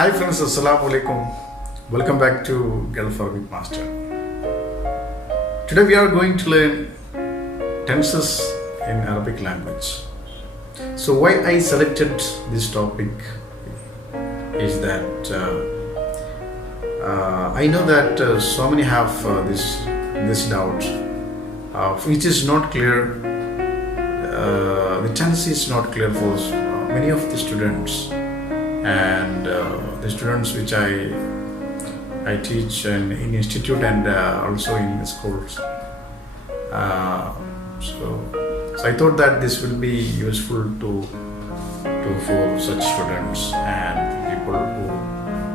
Hi friends, Assalamu alaikum. Welcome back to Gulf ArabicMaster. Today we are going to learn tenses in Arabic language. So why I selected this topic is that I know that so many have this doubt, which is not clear. The tense is not clear for many of the students, and the students which I teach in institute and also in schools. So I thought that this will be useful to for such students and people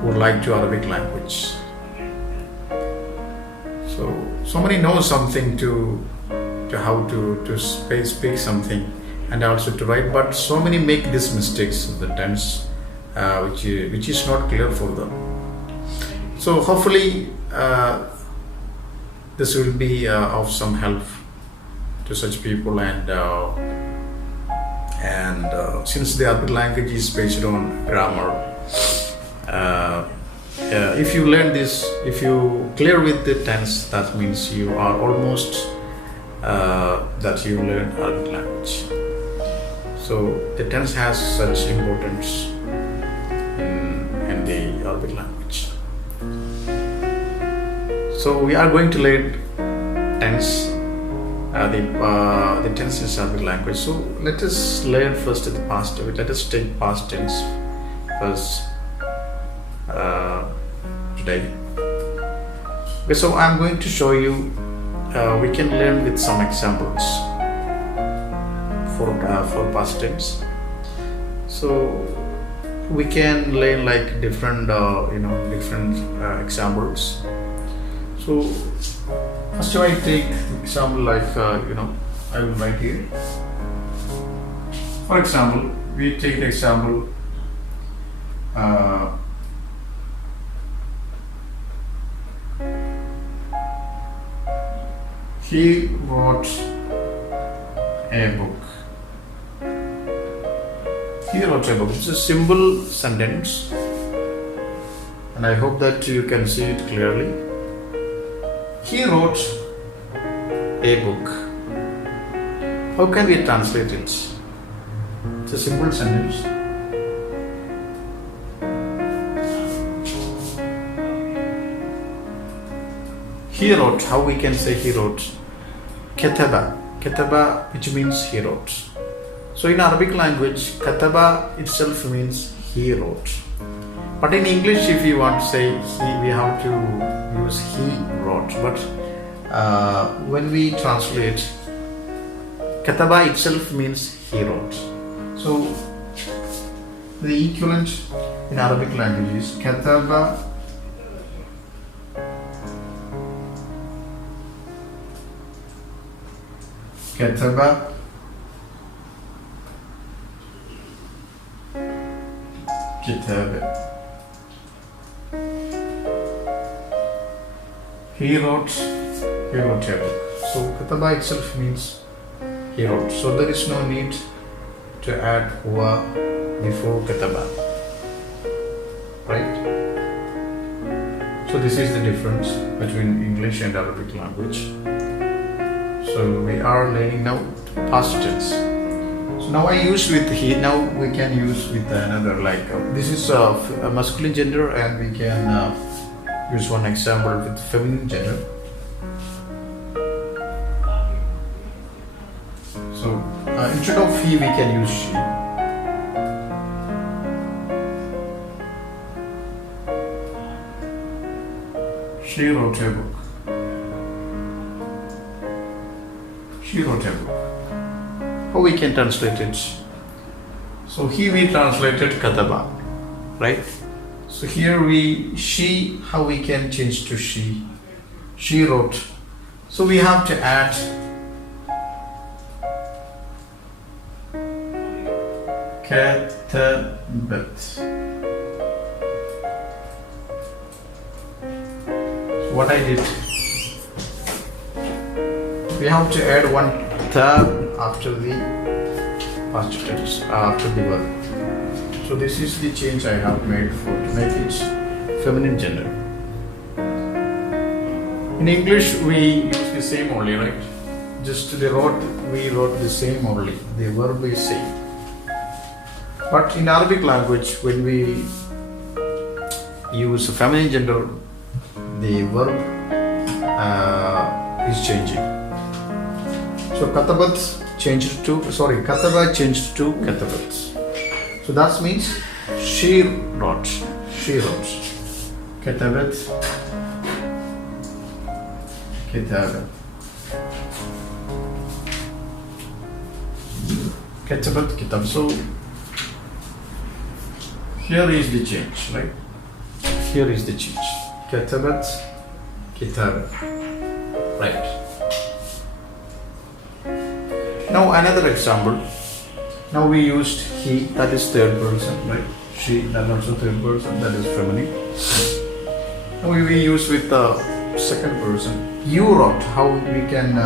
who like to Arabic language. So many know something to how to speak something and also to write, but so many make these mistakes of the tense, which is not clear for them. So hopefully this will be of some help to such people, and since the Arabic language is based on grammar, if you learn this, if you clear with the tense, that means you are almost that you learn Arabic language. So the tense has such importance in the Arabic language. So we are going to learn tense, the tense in Arabic language. So let us learn first the past. Let us take past tense first today. Okay, so I am going to show you. We can learn with some examples for past tense. So we can learn like different examples. So first I take example like I will write here. For example, we take the example he wrote a book. He wrote a book. It's a simple sentence, and I hope that you can see it clearly. He wrote a book. How can we translate it? It's a simple sentence. He wrote. How we can say he wrote? Kataba. Kataba, which means he wrote. So in Arabic language, kataba itself means he wrote. But in English, if you want to say he, we have to use he wrote. But when we translate, kataba itself means he wrote. So the equivalent in Arabic language is kataba. Kataba kitab. He wrote a book. So kataba itself means he wrote. So there is no need to add huwa before kataba, right? So this is the difference between English and Arabic language. So we are learning now past tense. So now I use with he. Now we can use with another, like this is a masculine gender, and we can use one example with feminine gender. So instead of he, we can use she. She wrote a book. She wrote a book. How we can translate it? So here we translated kataba, right? So here she, how we can change to she? She wrote. So we have to add katabat. So what I did, we have to add one ta after the past tense, after the verb. So this is the change I have made to make it feminine gender. In English we use the same only, right? Just we wrote the same only. The verb is same. But in Arabic language, when we use feminine gender, the verb is changing. So kataba changed to katabat. So that means she wrote. Katabat, kitaba. Katabat kitab. So here is the change, right? Here is the change. Katabat kitab. Right. Now another example. Now we used he, that is third person, right? She, that also third person, that is feminine. Now we use with the second person. You wrote. How we can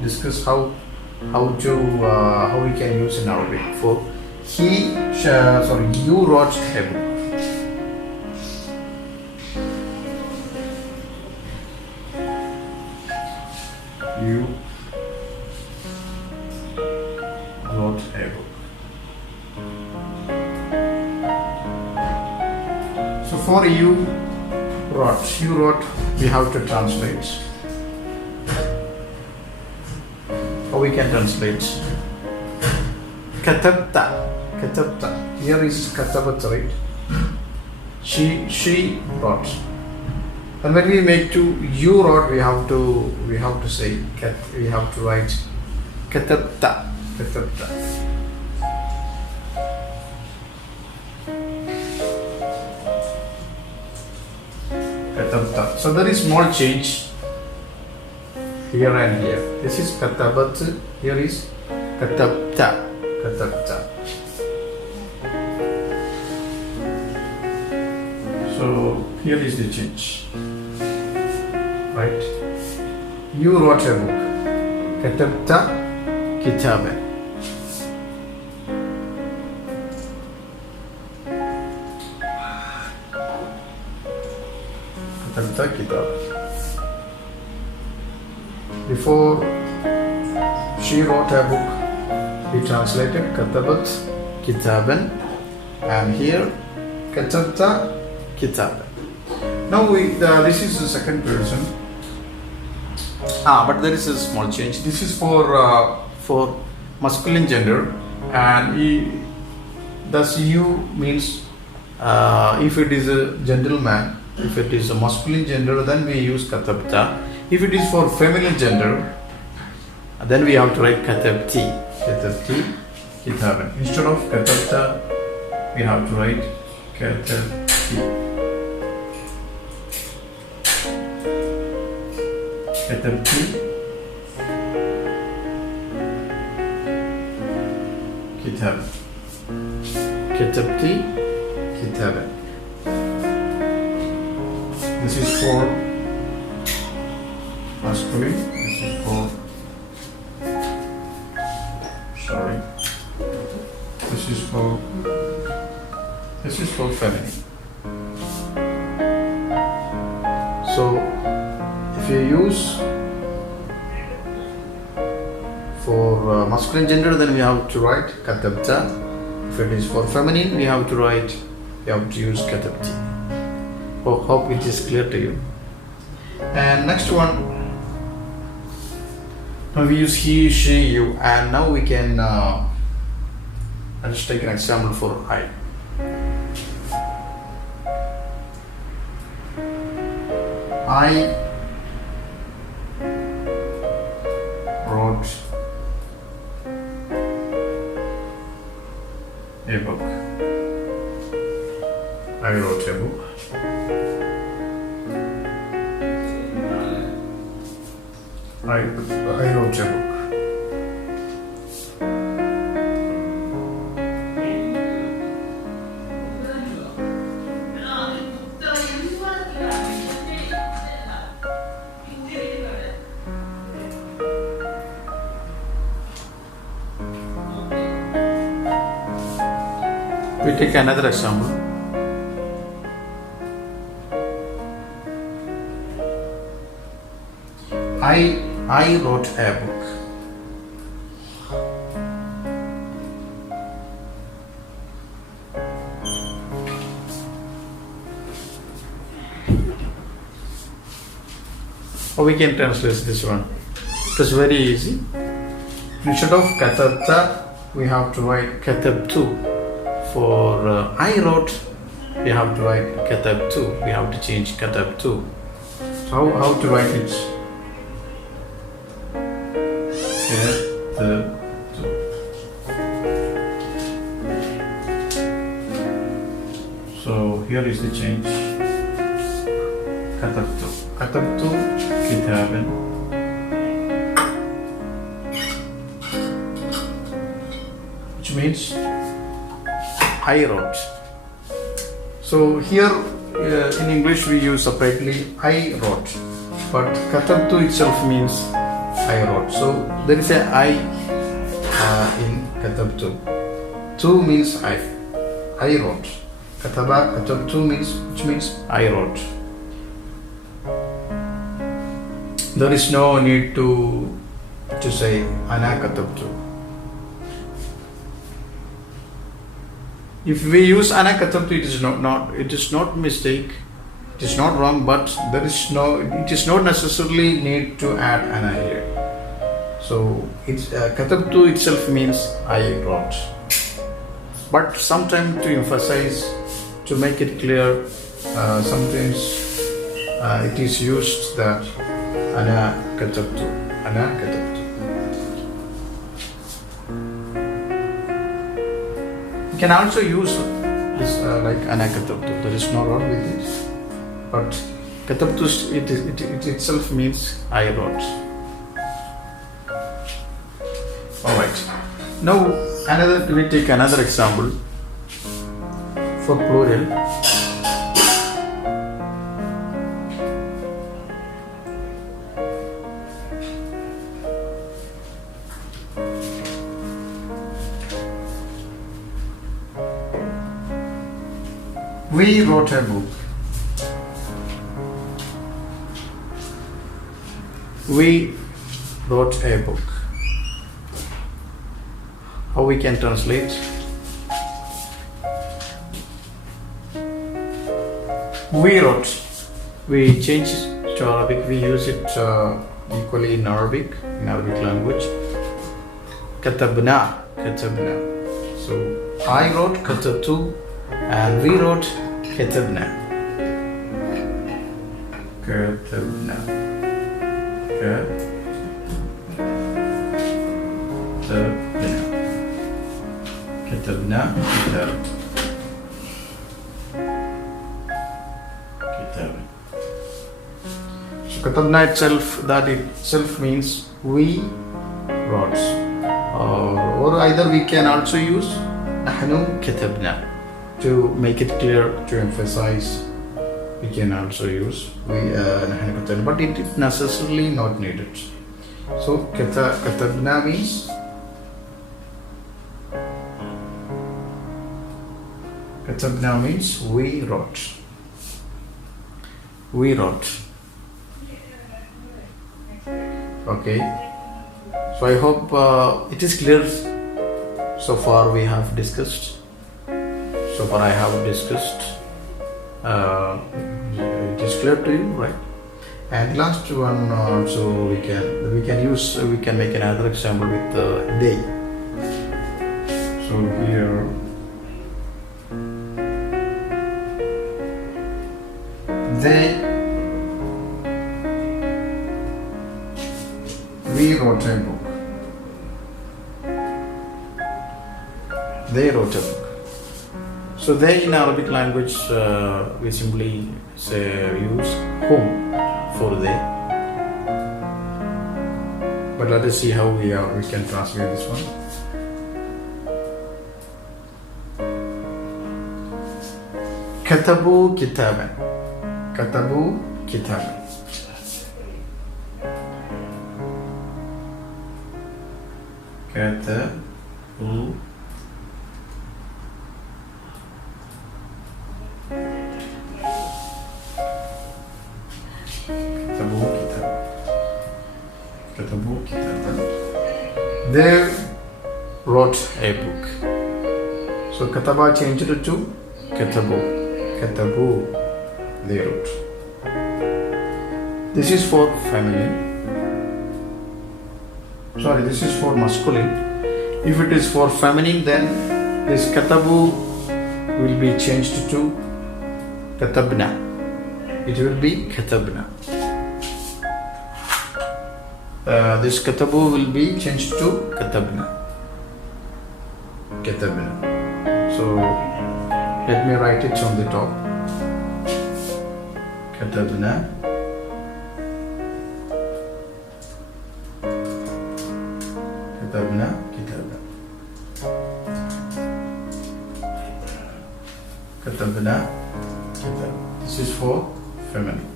discuss how we can use in Arabic. For you wrote a book. You wrote a book. So for you wrote, we have to translate. How we can translate? Katabta. Here is katabat, right? She wrote. And when we make to you wrote, we have to say we have to write katabta. So there is small change here and here. This is katabat, here is katabta. So here is the change, right? You wrote a book. Katabta kitaban. Before she wrote a book, we translated katabat kitaban, and here katabta kitaban. Now this is the second person. But there is a small change. This is for masculine gender, and thus you means if it is a gentleman. If it is a masculine gender, then we use katabta. If it is for feminine gender, then we have to write katabti kitaban. Instead of katabta, we have to write katabti kitaban. This is for masculine. This is for feminine. So if you use for masculine gender, then we have to write katabta. If it is for feminine, we have to use katabti. Hope it is clear to you. And next one, now we use he, she, you, and now we can let's take an example for I. I wrote a book. I wrote a book. I wrote a book. We take another example. I wrote a book. Or we can translate this one. It is very easy. Instead of katabta, we have to write katabtu. For I wrote, we have to write katabtu. We have to change katabtu. So how to write it? Katabtu. So here is the change. Katabtu. Katabtu kitaban. Which means I wrote. So here in English we use separately I wrote, but katabtu itself means I wrote. So there is a I in katabtu. Tu means I wrote. Kataba, katabtu means, which means I wrote. There is no need to say ana katabtu. If we use ana katabtu, it is not mistake, it is not wrong, but it is not necessarily need to add ana here. So katabtu itself means I wrote. But sometimes to emphasize, to make it clear, sometimes it is used that ana katabtu, ana katabtu. You can also use this like ana katabtu. There is no wrong with it. But katabtu it itself means I wrote. Alright. Now we take another example for plural. We wrote a book. We wrote a book. How we can translate? We wrote. We change it to Arabic. We use it equally in Arabic language. Katabna. So I wrote katabtu and we wrote katabna. Katabna. كتبنا كتابا. So كتبنا itself means we wrote, or either we can also use نحن كتبنا to make it clear, to emphasize. We can also use نحن كتبنا, but it is necessarily not needed. So كتبنا means katabna means we wrote. We wrote. Okay. So I hope it is clear. So far we have discussed. So far I have discussed. It is clear to you, right? And last one also we can make another example with they. So here. We wrote a book. They wrote a book. So they in Arabic language we simply use whom for they. But let us see how we can translate this one. Katabu kitaban. Katabu kitaban. Katabu wrote a book. So kataba changed to katabu. Katabu, they wrote. This is for feminine. Sorry, this is for masculine. If it is for feminine, then this katabu will be changed to katabna. It will be katabna. This katabu will be changed to katabna. Katabna. So let me write it on the top. Katabna. Katabna. Kitabna. Katabna. Kitabna. This is for feminine.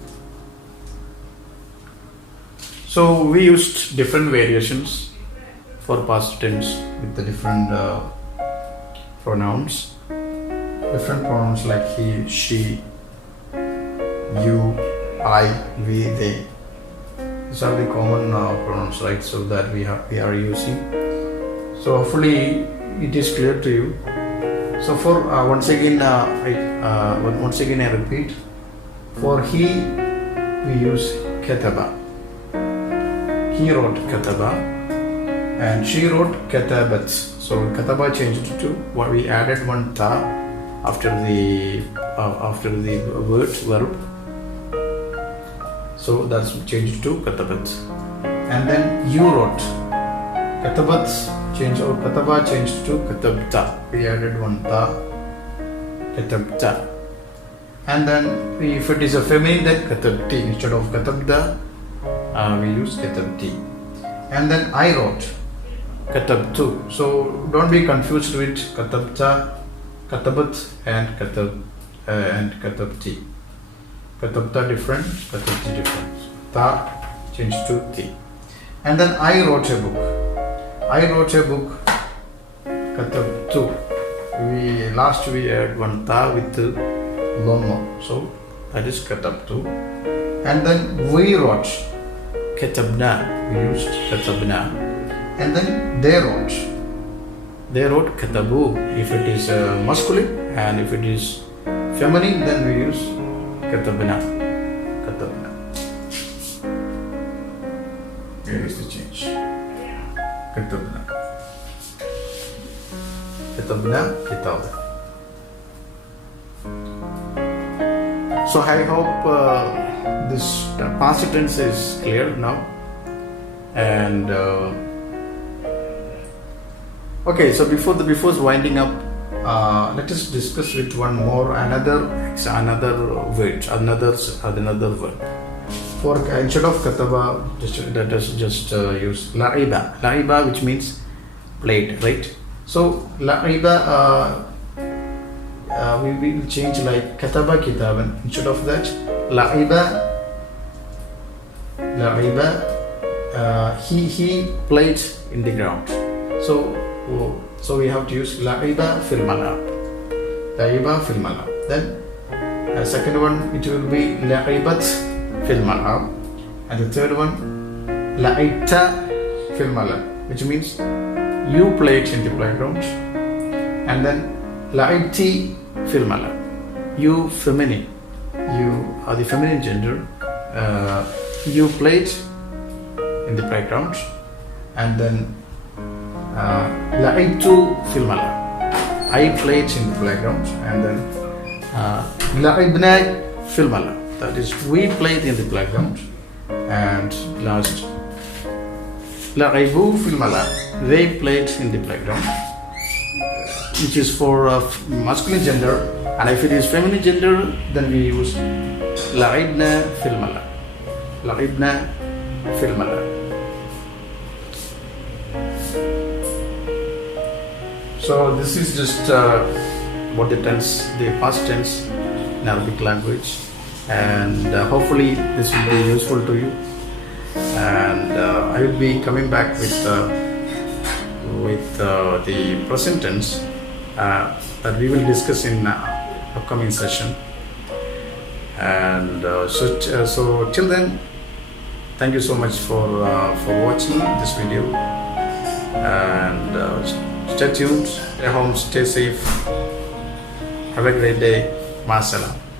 So we used different variations for past tense with the different pronouns. Different pronouns like he, she, you, I, we, they. These are the common pronouns, right? So that we are using. So hopefully it is clear to you. So for once again I repeat. For he, we use kataba. He wrote kataba, and she wrote katabat. So kataba changed to what we added one ta after the word verb. So that's changed to katabat. And then you wrote katabat changed, or kataba changed to katabta. We added one ta, katabta. And then if it is a feminine, then katabti. Instead of katabda, we use katabti. And then I wrote katabtu. So don't be confused with katabta, katabat and katabti. Katabta different, katabti different. Ta changed to ti. And then I wrote a book. I wrote a book, katabtu. We had one ta with lomo. So that is katabtu. And then we wrote katabna. We used katabna. And then they wrote katabu. If it is masculine, and if it is feminine, then we use katabna. Katabna. Here is the change. Katabna. Katabna, kitab. So I hope this past tense is clear now. And okay, so before winding up, let us discuss with one more another word. For instead of kataba, let us just use la'iba. La'iba, which means played, right? So la'iba, we will change like kataba kitaban. Instead of that, la'iba, he played in the ground. So we have to use la'iba fil mal'ab. La'iba fil mal'ab. Then second one, it will be la'ibat fil mal'ab. And the third one, la'ibta fil mal'ab, which means you played in the playground. And then la'ibti fil mal'ab, you feminine, you are the feminine gender, you played in the playground. And then la'ibtu fil mal'ab, I played in the playground. And then la'ibna fil mal'ab, that is we played in the playground. And last, la'ibu fil mal'ab, they played in the playground, which is for masculine gender. And if it is feminine gender, then we use la'ibna fil mal'ab. La'ibna fil mal'ab. So this is just about the tense, the past tense in Arabic language, and hopefully this will be useful to you. And I will be coming back with the present tense that we will discuss in upcoming session. And so till then, thank you so much for watching this video, and Stay tuned, stay home, stay safe. Have a great day. Ma salam.